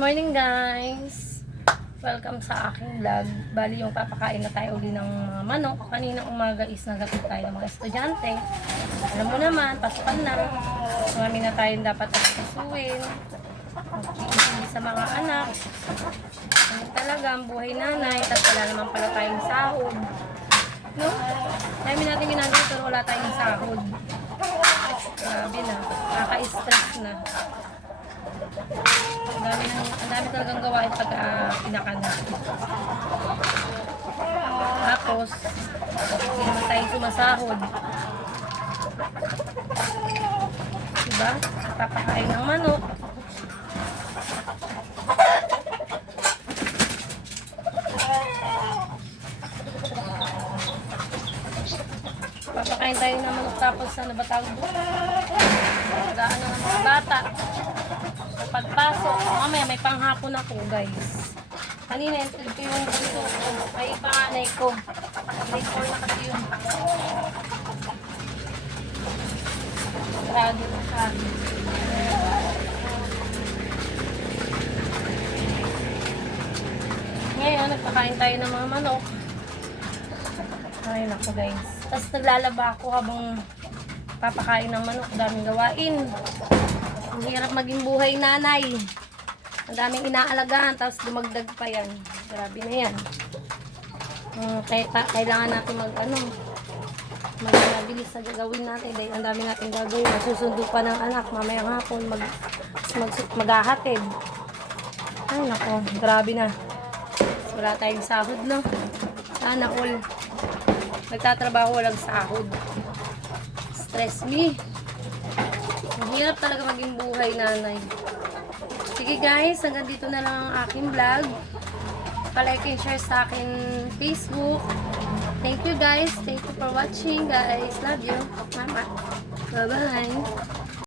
Morning guys! Welcome sa aking vlog. Bali yung papakain na tayo uli ng mga manok. Kanina umaga is nagatid tayo ng mga estudyante. Alam mo naman, pasukan na. Marami na tayong dapat pasusuin. Magkikinig sa mga anak. Ano talaga ang buhay nanay. Tapos wala naman pala tayong sahod. No? Dami natin ginagawa pero wala tayong sahod. Grabe na. Nakaka-stress na. Ang dami talagang gawain pag pinakana. Tapos, hindi naman tayo sumasahod. Diba? Papakain ng manok. Papakain tayo ng manok tapos ano ba tawag doon? Pagdaan ng mga bata. Pagpasok, mamaya may panghapon ako guys. Kanina entry ko yung bunso ko. Ay panganay ko. Grade 4 na kasi yun. Sarado na siya. Ngayon, nagpakain tayo ng mga manok. Ay nako guys. Tapos naglalaba ako habang papakain ng manok. Daming gawain. Ang hirap maging buhay nanay. Ang daming inaalagaan, tapos dumagdag pa yan. Grabe na yan. Kailangan natin magmabilis sa gagawin natin. Dahil ang dami natin gagawin. Masusundo pa ng anak. Mamayang hapon, maghahatid. Ay nako, grabe na. Wala tayong sahod, no? Sana all. Nagtatrabaho, walang sahod. Stress me. Ang hirap talaga maging buhay nanay. Sige guys, hanggang dito na lang ang aking vlog. Pa-like and share sa akin Facebook. Thank you guys. Thank you for watching guys. Love you. Mama. Bye-bye.